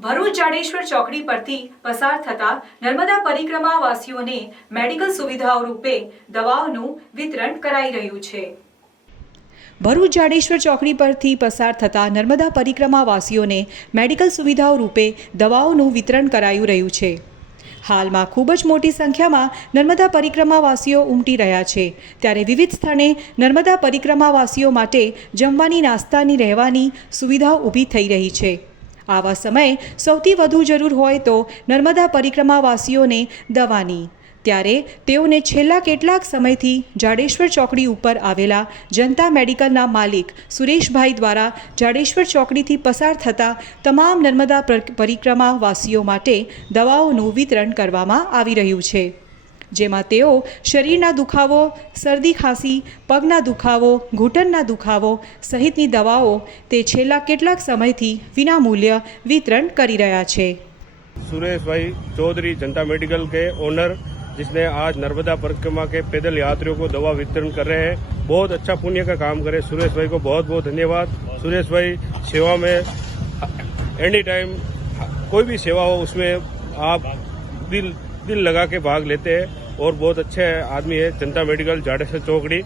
ભરૂચ જાડેશ્વર ચોકડી પરથી પસાર થતા નર્મદા પરિક્રમા વાસીઓને મેડિકલ સુવિધાઓ રૂપે દવાઓનું વિતરણ કરાઈ રહ્યું છે। ભરૂચ જાડેશ્વર ચોકડી પરથી પસાર થતા નર્મદા પરિક્રમા વાસીઓને મેડિકલ સુવિધાઓ રૂપે દવાઓનું વિતરણ કરાયું રહ્યું છે। હાલમાં ખૂબ જ મોટી સંખ્યામાં નર્મદા પરિક્રમા વાસીઓ ઉમટી રહ્યા છે, ત્યારે વિવિધ સ્થળે નર્મદા પરિક્રમા વાસીઓ માટે જમવાની, નાસ્તાની, રહેવાની સુવિધાઓ ઊભી થઈ રહી છે। આવા સમયે સૌથી વધુ જરૂર હોય તો નર્મદા પરિક્રમા વાસીઓને દવાની, ત્યારે તેઓને છેલ્લા કેટલાક સમયથી જાડેશ્વર ચોકડી ઉપર આવેલા જનતા મેડિકલના માલિક સુરેશભાઈ દ્વારા જાડેશ્વર ચોકડીથી પસાર થતા તમામ નર્મદા પરિક્રમા વાસીઓ માટે દવાઓનું વિતરણ કરવામાં આવી રહ્યું છે, જેમાં તેઓ શરીરના દુખાવો, શરદી ખાંસી, પગના દુખાવો, ઘૂંટણના દુખાવો સહિતની દવાઓ તે છેલ્લા કેટલાક સમયથી વિનામૂલ્ય વિતરણ કરી રહ્યા છે। सुरेश भाई चौधरी जनता मेडिकल के ओनर, जिसने आज नर्मदा परिक्रमा के पैदल यात्रियों को दवा वितरण कर रहे हैं। बहुत अच्छा पुण्य का काम करे। सुरेश भाई को बहुत बहुत धन्यवाद। सुरेश भाई सेवा में एनी टाइम कोई भी सेवा हो उसमें आप दिल लगा के भाग लेते हैं और बहुत अच्छे आदमी है। जनता मेडिकल जाडेश्वर चौकड़ी।